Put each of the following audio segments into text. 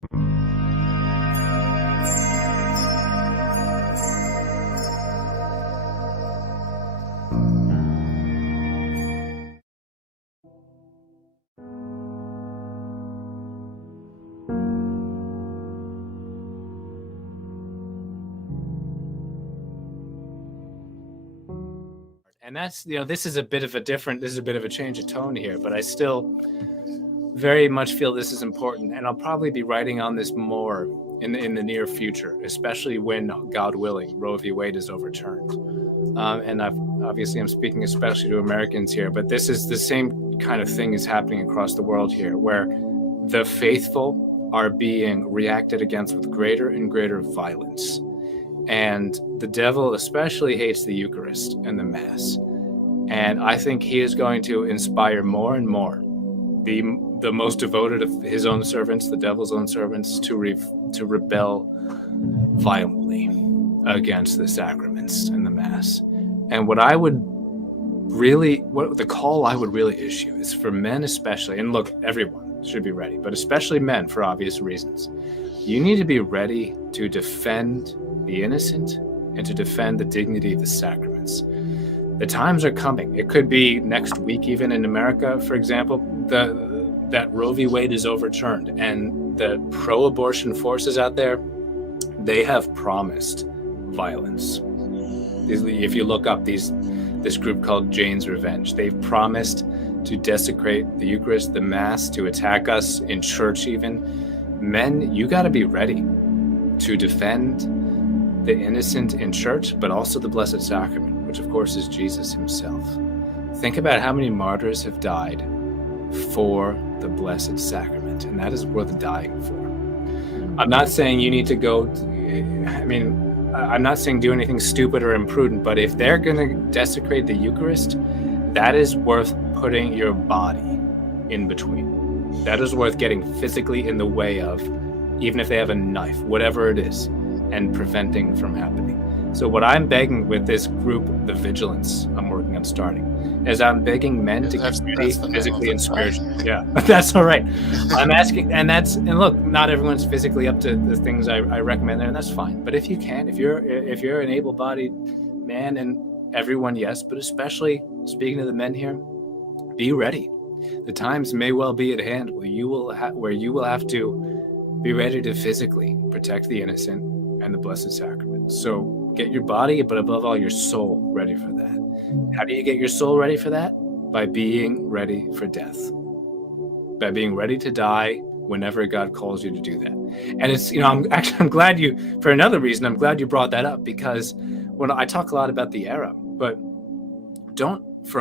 And that's, this is a bit of a change of tone here, but I still very much feel this is important. And I'll probably be writing on this more in the near future, especially when, God willing, Roe v. Wade is overturned. And I'm speaking especially to Americans here, but this is the same kind of thing is happening across the world here, where the faithful are being reacted against with greater and greater violence. And the devil especially hates the Eucharist and the Mass. And I think he is going to inspire more and more the most devoted of his own servants, the devil's own servants, to rebel violently against the sacraments and the Mass. And the call I would really issue is for men especially, and look, everyone should be ready, but especially men for obvious reasons. You need to be ready to defend the innocent and to defend the dignity of the sacraments. The times are coming. It could be next week, even in America, for example, that Roe v. Wade is overturned, and the pro-abortion forces out there, they have promised violence. If you look up this group called Jane's Revenge, they've promised to desecrate the Eucharist, the Mass, to attack us in church even. Men, you got to be ready to defend the innocent in church, but also the Blessed Sacrament, which of course is Jesus himself. Think about how many martyrs have died for the Blessed Sacrament, and that is worth dying for. I'm not saying you need to go, I'm not saying do anything stupid or imprudent, but if they're going to desecrate the Eucharist, that is worth putting your body in between. That is worth getting physically in the way of, even if they have a knife, whatever it is, and preventing from happening. So what I'm begging with this group, the Vigilance I'm working on starting, is I'm begging men to get ready physically and spiritually. Yeah, that's all right. I'm asking, and look, not everyone's physically up to the things I recommend there, and that's fine. But if you can, if you're an able-bodied man, and everyone, yes, but especially speaking to the men here, be ready. The times may well be at hand where you will have to be ready to physically protect the innocent and the Blessed Sacrament. So get your body, but above all, your soul ready for that. How do you get your soul ready for that? By being ready for death. By being ready to die whenever God calls you to do that. And it's, I'm glad for another reason, I'm glad you brought that up, because when I talk a lot about the era, but don't waste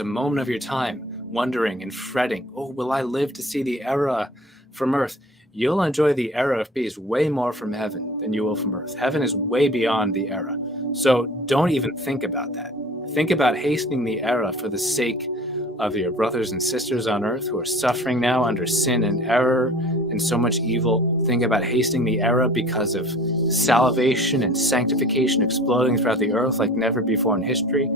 a moment of your time wondering and fretting, will I live to see the era from earth? You'll enjoy the era of peace way more from heaven than you will from earth. Heaven is way beyond the era. So don't even think about that. Think about hastening the era for the sake of your brothers and sisters on earth who are suffering now under sin and error and so much evil. Think about hastening the era because of salvation and sanctification exploding throughout the earth like never before in history.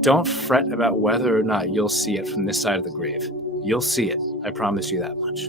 Don't fret about whether or not you'll see it from this side of the grave. You'll see it. I promise you that much.